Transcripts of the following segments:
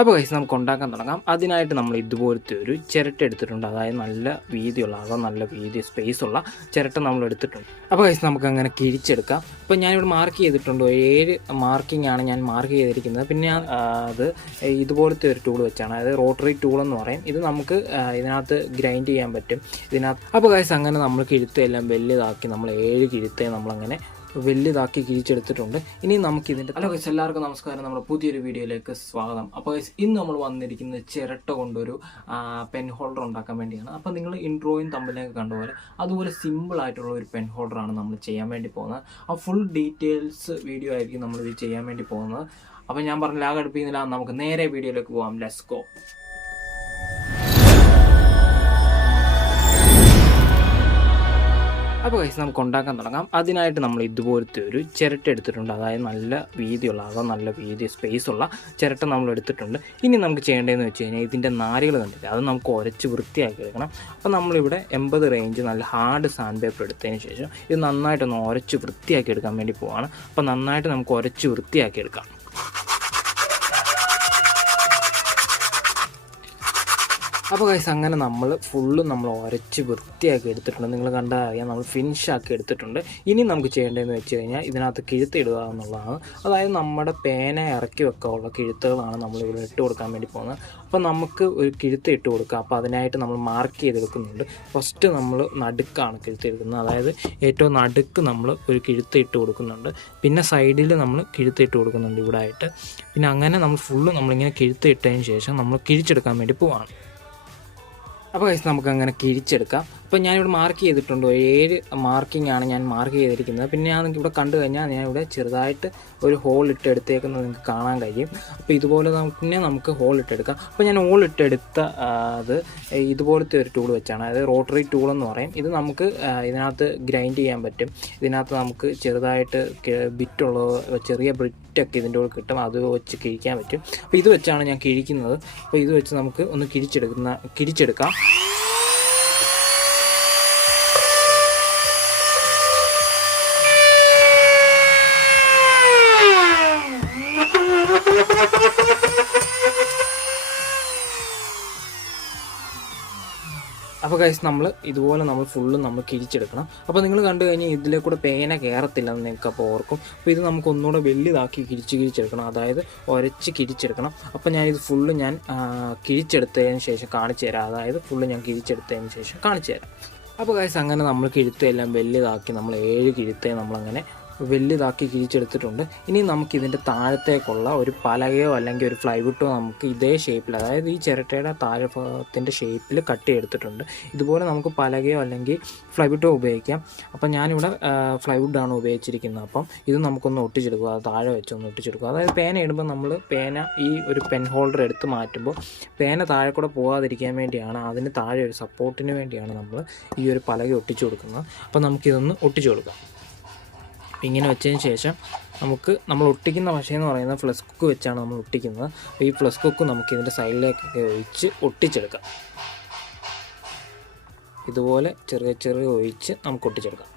അപ്പോൾ ഗൈസ് നമുക്ക് ഉണ്ടാക്കാൻ തുടങ്ങാം. അതിനായിട്ട് നമ്മൾ ഇതുപോലത്തെ ഒരു ചിരട്ട എടുത്തിട്ടുണ്ട്. അതായത് നല്ല വീതിയുള്ള നല്ല വീതി സ്പേസ് ഉള്ള ചിരട്ട നമ്മൾ എടുത്തിട്ടുണ്ട്. അപ്പോൾ ഗൈസ് നമുക്ക് അങ്ങനെ കിഴിച്ചെടുക്കാം. അപ്പോൾ ഞാനിവിടെ മാർക്ക് ചെയ്തിട്ടുണ്ട്, 7 മാർക്കിംഗ് ആണ് ഞാൻ മാർക്ക് ചെയ്തിരിക്കുന്നത്. പിന്നെ അത് ഇതുപോലത്തെ ഒരു ടൂൾ വെച്ചാണ്, അതായത് റോട്ടറി ടൂൾ എന്ന് പറയും. ഇത് നമുക്ക് ഇതിനകത്ത് ഗ്രൈൻഡ് ചെയ്യാൻ പറ്റും ഇതിനകത്ത്. അപ്പോൾ ഗൈസ് അങ്ങനെ നമ്മൾ കിഴുത്തെല്ലാം വലുതാക്കി നമ്മൾ 7 കിഴുത്തെ നമ്മളങ്ങനെ വലുതാക്കി കിഴിച്ചെടുത്തിട്ടുണ്ട്. ഇനി നമുക്കിതിൻ്റെ ഹലോ ഗൈസ്, എല്ലാവർക്കും നമസ്കാരം. നമ്മുടെ പുതിയൊരു വീഡിയോയിലേക്ക് സ്വാഗതം. അപ്പോൾ ഗൈസ് ഇന്ന് നമ്മൾ വന്നിരിക്കുന്നത് ചിരട്ട കൊണ്ടൊരു പെൻ ഹോൾഡർ ഉണ്ടാക്കാൻ വേണ്ടിയാണ്. അപ്പോൾ നിങ്ങൾ ഇൻട്രോയും തമ്മിലേക്ക് കണ്ടുപോലെ അതുപോലെ സിമ്പിളായിട്ടുള്ള ഒരു പെൻ ഹോൾഡറാണ് നമ്മൾ ചെയ്യാൻ വേണ്ടി പോകുന്നത്. ആ ഫുൾ ഡീറ്റെയിൽസ് വീഡിയോ ആയിരിക്കും നമ്മളിത് ചെയ്യാൻ വേണ്ടി പോകുന്നത്. അപ്പോൾ ഞാൻ പറഞ്ഞ ലാഗടുപ്പിക്കുന്നില്ല, നമുക്ക് നേരെ വീഡിയോയിലേക്ക് പോകാം. Let's go. അപ്പോൾ ഗൈസ് നമുക്ക് ഉണ്ടാക്കാൻ തുടങ്ങാം. അതിനായിട്ട് നമ്മൾ ഇതുപോലത്തെ ഒരു ചിരട്ട എടുത്തിട്ടുണ്ട്. അതായത് നല്ല വീതിയുള്ള നല്ല വീതി സ്പേസ് ഉള്ള ചിരട്ട നമ്മൾ എടുത്തിട്ടുണ്ട്. ഇനി നമുക്ക് ചെയ്യേണ്ടതെന്ന് വെച്ച് കഴിഞ്ഞാൽ ഇതിൻ്റെ നാരുകൾ കണ്ടില്ല, അത് നമുക്ക് ഉരച്ച് വൃത്തിയാക്കി എടുക്കണം. അപ്പോൾ നമ്മളിവിടെ 80 റേഞ്ച് നല്ല ഹാർഡ് സാൻഡ് പേപ്പർ എടുത്തതിന് ശേഷം ഇത് നന്നായിട്ടൊന്ന് ഉരച്ച് വൃത്തിയാക്കി എടുക്കാൻ വേണ്ടി പോവാണ്. അപ്പോൾ നന്നായിട്ട് നമുക്ക് ഉരച്ച് വൃത്തിയാക്കി എടുക്കാം. അപ്പോൾ ഗൈസ് അങ്ങനെ നമ്മൾ നമ്മൾ ഉരച്ച് വൃത്തിയാക്കി എടുത്തിട്ടുണ്ട്. നിങ്ങൾ കണ്ടാൽ അറിയാം, നമ്മൾ ഫിനിഷാക്കി എടുത്തിട്ടുണ്ട്. ഇനി നമുക്ക് ചെയ്യേണ്ടതെന്ന് വെച്ച് കഴിഞ്ഞാൽ ഇതിനകത്ത് കിഴുത്തിടുക എന്നുള്ളതാണ്. അതായത് നമ്മുടെ പേന ഇറക്കി വെക്കാനുള്ള കിഴുത്തുകളാണ് നമ്മൾ ഇവിടെ ഇട്ട് കൊടുക്കാൻ വേണ്ടി പോകുന്നത്. അപ്പോൾ നമുക്ക് ഒരു കിഴുത്ത് ഇട്ട് കൊടുക്കുക. അപ്പോൾ അതിനായിട്ട് നമ്മൾ മാർക്ക് ചെയ്തെടുക്കുന്നുണ്ട്. ഫസ്റ്റ് നമ്മൾ നടുക്കാണ് കിഴുത്ത് എടുക്കുന്നത്, അതായത് ഏറ്റവും നടുക്ക് നമ്മൾ ഒരു കിഴുത്ത് ഇട്ട് കൊടുക്കുന്നുണ്ട്. പിന്നെ സൈഡിൽ നമ്മൾ കിഴുത്ത് ഇട്ട് കൊടുക്കുന്നുണ്ട് ഇവിടെ ആയിട്ട്. പിന്നെ അങ്ങനെ നമ്മൾ ഫുള്ള് നമ്മളിങ്ങനെ കിഴുത്ത് ഇട്ടതിന് ശേഷം നമ്മൾ കിഴിച്ചെടുക്കാൻ വേണ്ടി പോവാണ്. അപ്പോൾ ഗൈസ് നമുക്ക് അങ്ങനെ കിഴിച്ചെടുക്കാം. അപ്പോൾ ഞാനിവിടെ മാർക്ക് ചെയ്തിട്ടുണ്ട്, 7 മാർക്കിംഗ് ആണ് ഞാൻ മാർക്ക് ചെയ്തിരിക്കുന്നത്. പിന്നെ ഞാൻ ഇവിടെ കണ്ടു കഴിഞ്ഞാൽ ഞാനിവിടെ ചെറുതായിട്ട് ഒരു ഹോൾ ഇട്ട് എടുത്തേക്കുന്നത് നിങ്ങൾക്ക് കാണാൻ കഴിയും. അപ്പോൾ ഇതുപോലെ പിന്നെ നമുക്ക് ഹോൾ ഇട്ടെടുക്കാം. അപ്പോൾ ഞാൻ ഹോൾ ഇട്ടെടുത്ത അത് ഇതുപോലത്തെ ഒരു ടൂൾ വെച്ചാണ്, അതായത് റോട്ടറി ടൂൾ എന്ന് പറയും. ഇത് നമുക്ക് ഇതിനകത്ത് ഗ്രൈൻഡ് ചെയ്യാൻ പറ്റും. ഇതിനകത്ത് നമുക്ക് ചെറുതായിട്ട് ബിറ്റുള്ള ചെറിയ ബ്രിറ്റൊക്കെ ഇതിൻ്റെ കൂടെ കിട്ടും, അത് വെച്ച് കിഴിക്കാൻ പറ്റും. അപ്പോൾ ഇത് വെച്ചാണ് ഞാൻ കിഴിക്കുന്നത്. അപ്പോൾ ഇത് വെച്ച് നമുക്ക് ഒന്ന് കിഴിച്ചെടുക്കാം. അപ്പോൾ ഗൈസ് നമ്മൾ ഇതുപോലെ ഫുള്ള് കിഴിച്ചെടുക്കണം. അപ്പോൾ നിങ്ങൾ കണ്ടു കഴിഞ്ഞാൽ ഇതിലെ കൂടെ പേന കയറത്തില്ലെന്ന് നിങ്ങൾക്ക് അപ്പോൾ ഓർക്കും. അപ്പോൾ ഇത് നമുക്ക് ഒന്നുകൂടെ വലുതാക്കി കിഴിച്ചെടുക്കണം, അതായത് ഉരച്ച് കിഴിച്ചെടുക്കണം. അപ്പോൾ ഞാനിത് ഫുള്ള് കിഴിച്ചെടുത്തതിന് ശേഷം കാണിച്ചു തരാം. അതായത് ഫുള്ള് ഞാൻ കിഴിച്ചെടുത്തതിന് ശേഷം കാണിച്ചു തരാം. അപ്പോൾ ഗൈസ് അങ്ങനെ നമ്മൾ കിഴുത്തെല്ലാം വലുതാക്കി നമ്മൾ 7 കിഴുത്തെ നമ്മളങ്ങനെ വലുതാക്കി കിഴിച്ചെടുത്തിട്ടുണ്ട്. ഇനി നമുക്കിതിൻ്റെ താഴത്തേക്കുള്ള ഒരു പലകയോ അല്ലെങ്കിൽ ഒരു പ്ലൈവുഡോ നമുക്ക് ഇതേ ഷേപ്പിൽ, അതായത് ഈ ചിരട്ടയുടെ താഴെഭാഗത്തിൻ്റെ ഷേപ്പിൽ കട്ട് ചെയ്തെടുത്തിട്ടുണ്ട്. ഇതുപോലെ നമുക്ക് പലകയോ അല്ലെങ്കിൽ പ്ലൈവുഡോ ഉപയോഗിക്കാം. അപ്പം ഞാനിവിടെ പ്ലൈവുഡാണ് ഉപയോഗിച്ചിരിക്കുന്നത്. അപ്പം ഇത് നമുക്കൊന്ന് ഒട്ടിച്ചെടുക്കുക, അത് താഴെ വെച്ചൊന്ന് ഒട്ടിച്ചെടുക്കുക. അതായത് പേന ഇടുമ്പോൾ നമ്മൾ ഈ ഒരു പെൻ ഹോൾഡർ എടുത്ത് മാറ്റുമ്പോൾ പേന താഴെ കൂടെ പോകാതിരിക്കാൻ വേണ്ടിയാണ്, അതിന് താഴെ ഒരു സപ്പോർട്ടിന് വേണ്ടിയാണ് നമ്മൾ ഈ ഒരു പലക ഒട്ടിച്ചു കൊടുക്കുന്നത്. അപ്പോൾ നമുക്കിതൊന്ന് ഒട്ടിച്ചു കൊടുക്കാം. ഇങ്ങനെ വെച്ചതിന് ശേഷം നമ്മൾ ഒട്ടിക്കുന്ന വശയെന്ന് പറയുന്നത് ഫ്ലസ് കുക്ക് വെച്ചാണ് നമ്മൾ ഒട്ടിക്കുന്നത്. അപ്പോൾ ഈ ഫ്ലസ് കുക്ക് നമുക്ക് ഇതിൻ്റെ സൈഡിലേക്കൊക്കെ ഒഴിച്ച് ഒട്ടിച്ചെടുക്കാം. ഇതുപോലെ ചെറിയ ഒഴിച്ച് നമുക്ക് ഒട്ടിച്ചെടുക്കാം.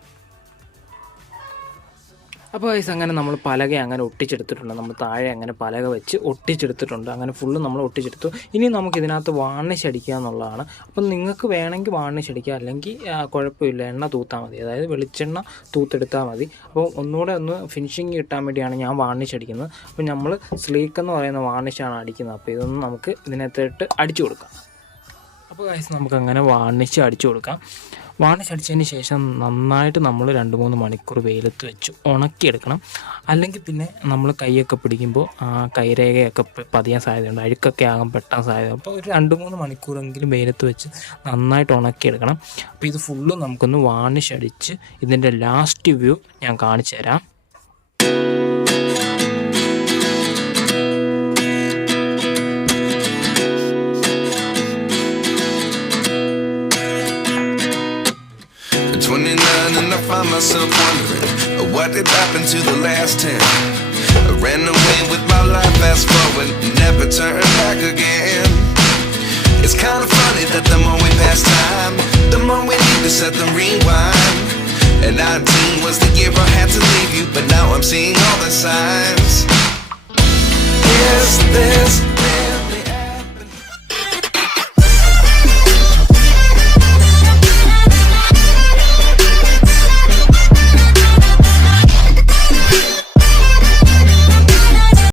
അപ്പോൾ ഗൈസ് അങ്ങനെ നമ്മൾ പലക അങ്ങനെ ഒട്ടിച്ചെടുത്തിട്ടുണ്ട്. നമ്മൾ താഴെ അങ്ങനെ പലക വെച്ച് ഒട്ടിച്ചെടുത്തിട്ടുണ്ട്. അങ്ങനെ ഫുള്ള് നമ്മൾ ഒട്ടിച്ചെടുത്തു. ഇനി നമുക്കിതിനകത്ത് വാർണിഷ് അടിക്കുക എന്നുള്ളതാണ്. അപ്പം നിങ്ങൾക്ക് വേണമെങ്കിൽ വാർണിഷ് അടിക്കുക, അല്ലെങ്കിൽ കുഴപ്പമില്ല, എണ്ണ തൂത്താൽ മതി, അതായത് വെളിച്ചെണ്ണ തൂത്തെടുത്താൽ മതി. അപ്പോൾ ഒന്നുകൂടെ ഒന്ന് ഫിനിഷിങ് കിട്ടാൻ വേണ്ടിയാണ് ഞാൻ വാർണിഷ് അടിക്കുന്നത്. അപ്പോൾ നമ്മൾ സ്ലീക്ക് എന്ന് പറയുന്ന വാർണിഷാണ് അടിക്കുന്നത്. അപ്പോൾ ഇതൊന്ന് നമുക്ക് ഇതിനകത്തിട്ട് അടിച്ചു കൊടുക്കാം. അപ്പോൾ ഗൈസ് നമുക്കങ്ങനെ വാർണിഷ് അടിച്ചു കൊടുക്കാം. വാർണിഷ് അടിച്ചതിന് ശേഷം നന്നായിട്ട് നമ്മൾ 2-3 മണിക്കൂർ വെയിലത്ത് വെച്ച് ഉണക്കിയെടുക്കണം. അല്ലെങ്കിൽ പിന്നെ നമ്മൾ കൈയൊക്കെ പിടിക്കുമ്പോൾ കൈരേഖയൊക്കെ പതിയാൻ സാധ്യതയുണ്ട്, അഴുക്കൊക്കെ ആകാൻ പെട്ടാൻ സാധ്യത. അപ്പോൾ ഒരു 2-3 മണിക്കൂറെങ്കിലും വെയിലത്ത് വെച്ച് നന്നായിട്ട് ഉണക്കിയെടുക്കണം. അപ്പോൾ ഇത് ഫുള്ളും നമുക്കൊന്ന് വാർണിഷ് അടിച്ച് ഇതിൻ്റെ ലാസ്റ്റ് വ്യൂ ഞാൻ കാണിച്ചു തരാം. And I find myself wondering what did happen to the last 10. I ran away with my life, fast forward, never turn back again. It's kind of funny that the more we pass time, the more we need to set the rewind. And 19 was the year I had to leave you, but now I'm seeing all the signs. Is this